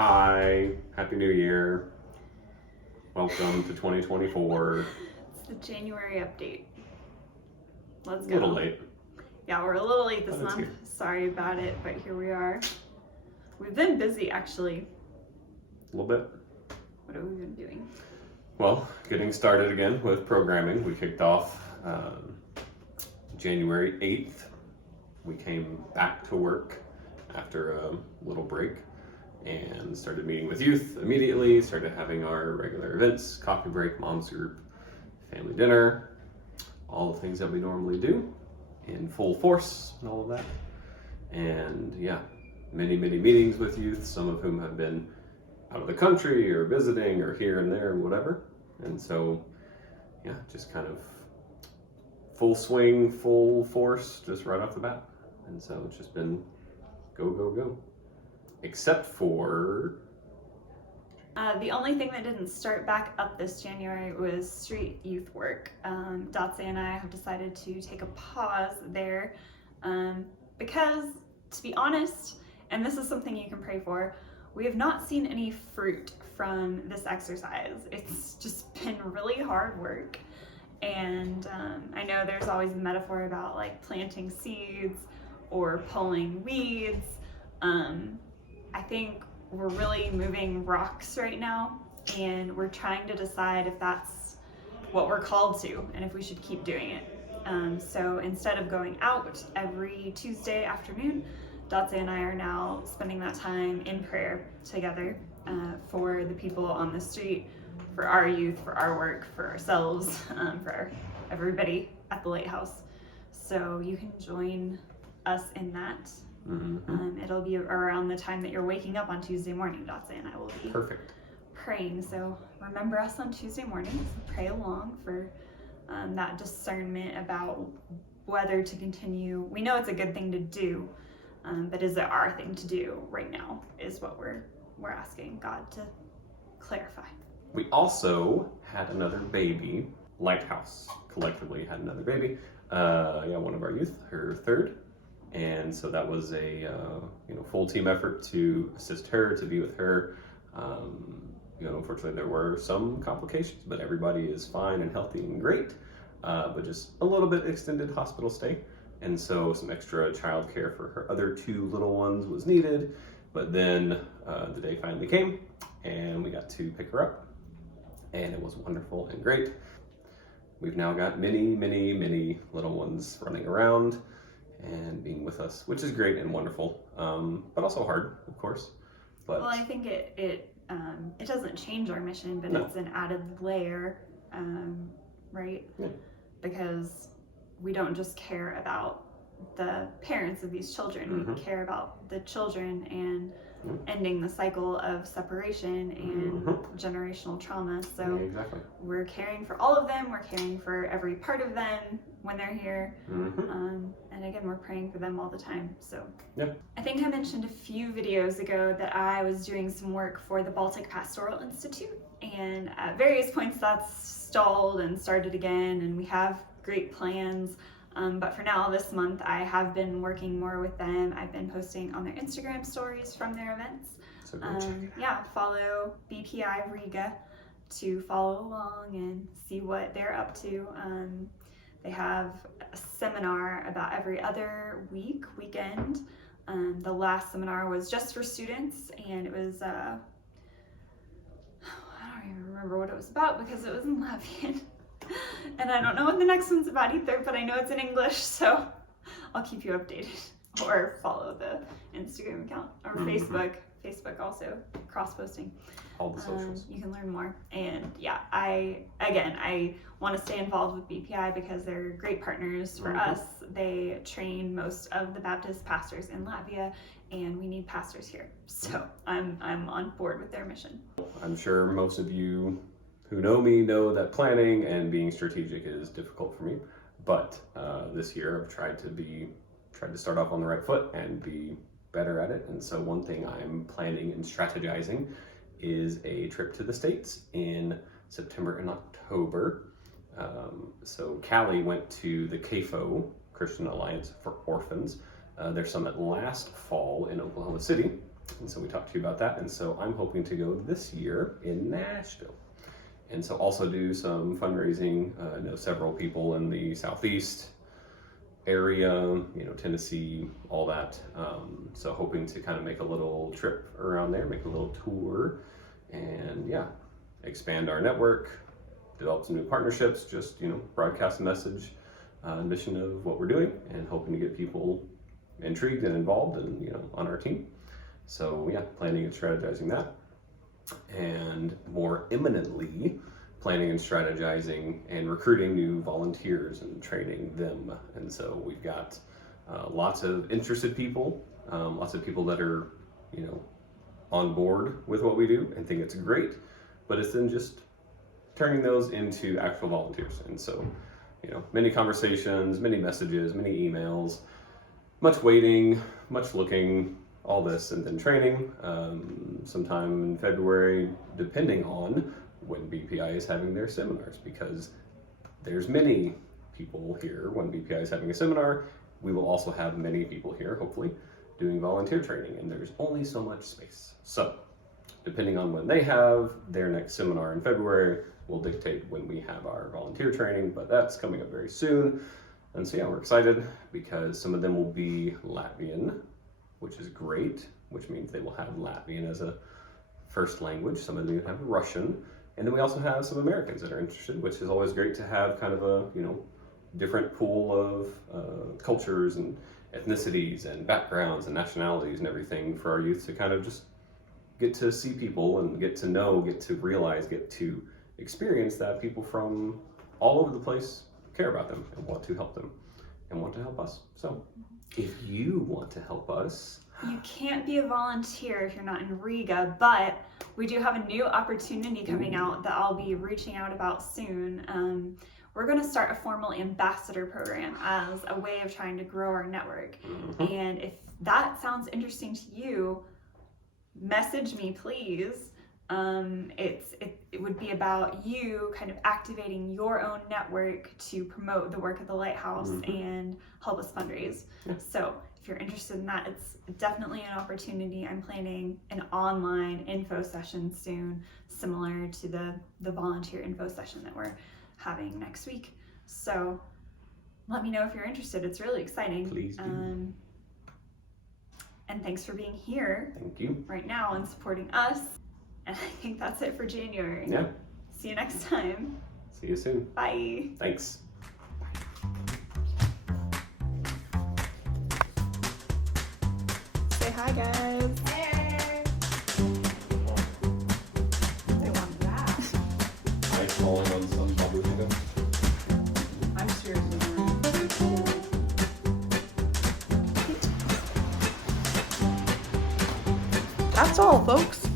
Hi, Happy New Year. Welcome to 2024. It's the January update. Let's A go. little late. Yeah, we're a little late this But it's month. here. Sorry about it, but here we are. We've been busy, actually. A little bit. What have we been doing? Well, getting started again with programming. We kicked off January 8th. We came back to work after a little break and started meeting with youth immediately, started having our regular events, coffee break, mom's group, family dinner, all the things that we normally do in full force and all of that. And yeah, many meetings with youth, some of whom have been out of the country or visiting or here and there and whatever. And so, yeah, just kind of full swing, full force, just right off the bat. And so it's just been go. Except for The only thing that didn't start back up this January was street youth work. Dotsie and I have decided to take a pause there because, to be honest, and this is something you can pray for, we have not seen any fruit from this exercise. It's just been really hard work. And I know there's always a metaphor about like planting seeds or pulling weeds. I think we're really moving rocks right now, and we're trying to decide if that's what we're called to and if we should keep doing it. So instead of going out every Tuesday afternoon, Dotsie and I are now spending that time in prayer together for the people on the street, for our youth, for our work, for ourselves, for everybody at the Lighthouse. So you can join us in that. It'll be around the time that you're waking up on Tuesday morning, Dotsie and I will be perfect. praying. So remember us on Tuesday mornings, pray along for that discernment about whether to continue. We know it's a good thing to do, but is it our thing to do right now is what we're asking God to clarify. We also had another baby. Lighthouse collectively had another baby. One of our youth, her third. And so that was a full team effort to assist her, to be with her. Unfortunately there were some complications, but everybody is fine and healthy and great. But just a little bit extended hospital stay. And so some extra childcare for her other two little ones was needed. But then the day finally came and we got to pick her up. And it was wonderful and great. We've now got many little ones running around and being with us, which is great and wonderful, but also hard, of course. But well, I think it doesn't change our mission, but it's an added layer, right? Yeah. Because we don't just care about the parents of these children, we care about the children and ending the cycle of separation and generational trauma. So exactly. We're caring for all of them, we're caring for every part of them when they're here. And again, we're praying for them all the time. So I think I mentioned a few videos ago that I was doing some work for the Baltic Pastoral Institute, and at various points that's stalled and started again, and we have great plans. But for now, this month, I have been working more with them. I've been posting on their Instagram stories from their events. So go check it out. Follow BPI Riga to follow along and see what they're up to. They have a seminar about every other weekend. The last seminar was just for students, and it was, I don't even remember what it was about because it was in Latvian. And I don't know what the next one's about either, but I know it's in English, so I'll keep you updated. Or follow the Instagram account or Facebook. Facebook also, cross-posting. All the socials. You can learn more. And yeah, I want to stay involved with BPI because they're great partners for us. They train most of the Baptist pastors in Latvia, and we need pastors here. So I'm on board with their mission. I'm sure most of you who know me know that planning and being strategic is difficult for me, but this year I've tried to start off on the right foot and be better at it. And so one thing I'm planning and strategizing is a trip to the States in September and October. So Callie went to the CAFO, Christian Alliance for Orphans, their summit last fall in Oklahoma City. And so we talked to you about that. And so I'm hoping to go this year in Nashville. And so also do some fundraising. I know several people in the Southeast area, you know, Tennessee, all that. So hoping to kind of make a little trip around there, make a little tour, and yeah, expand our network, develop some new partnerships, just, you know, broadcast a message, mission of what we're doing, and hoping to get people intrigued and involved and, you know, on our team. So yeah, planning and strategizing that. And more imminently, planning and strategizing and recruiting new volunteers and training them. And so we've got lots of interested people, lots of people that are, you know, on board with what we do and think it's great, but it's then just turning those into actual volunteers. And so, you know, many conversations, many messages, many emails, much waiting, much looking, all this, and then training sometime in February, depending on when BPI is having their seminars, because there's many people here when BPI is having a seminar. We will also have many people here, hopefully, doing volunteer training, and there's only so much space. So depending on when they have their next seminar in February, will dictate when we have our volunteer training, but that's coming up very soon. And so yeah, we're excited because some of them will be Latvian, which is great, which means they will have Latvian as a first language. Some of them have Russian. And then we also have some Americans that are interested, which is always great to have kind of a, you know, different pool of cultures and ethnicities and backgrounds and nationalities and everything for our youth to kind of just get to see people and get to know, get to realize, get to experience that people from all over the place care about them and want to help them and want to help us. So if you want to help us, you can't be a volunteer if you're not in Riga, but we do have a new opportunity coming out that I'll be reaching out about soon. We're going to start a formal ambassador program as a way of trying to grow our network. And if that sounds interesting to you, message me, please. It would be about you kind of activating your own network to promote the work of the Lighthouse and help us fundraise. So if you're interested in that, it's definitely an opportunity. I'm planning an online info session soon, similar to the volunteer info session that we're having next week. So let me know if you're interested. It's really exciting. Please do. And thanks for being here. Thank you. Right now and supporting us. And I think that's it for January. Yeah. See you next time. See you soon. Bye. Thanks. Say hi, guys. Hey! They want that. I calling on some public ago. I'm seriously That's all, folks.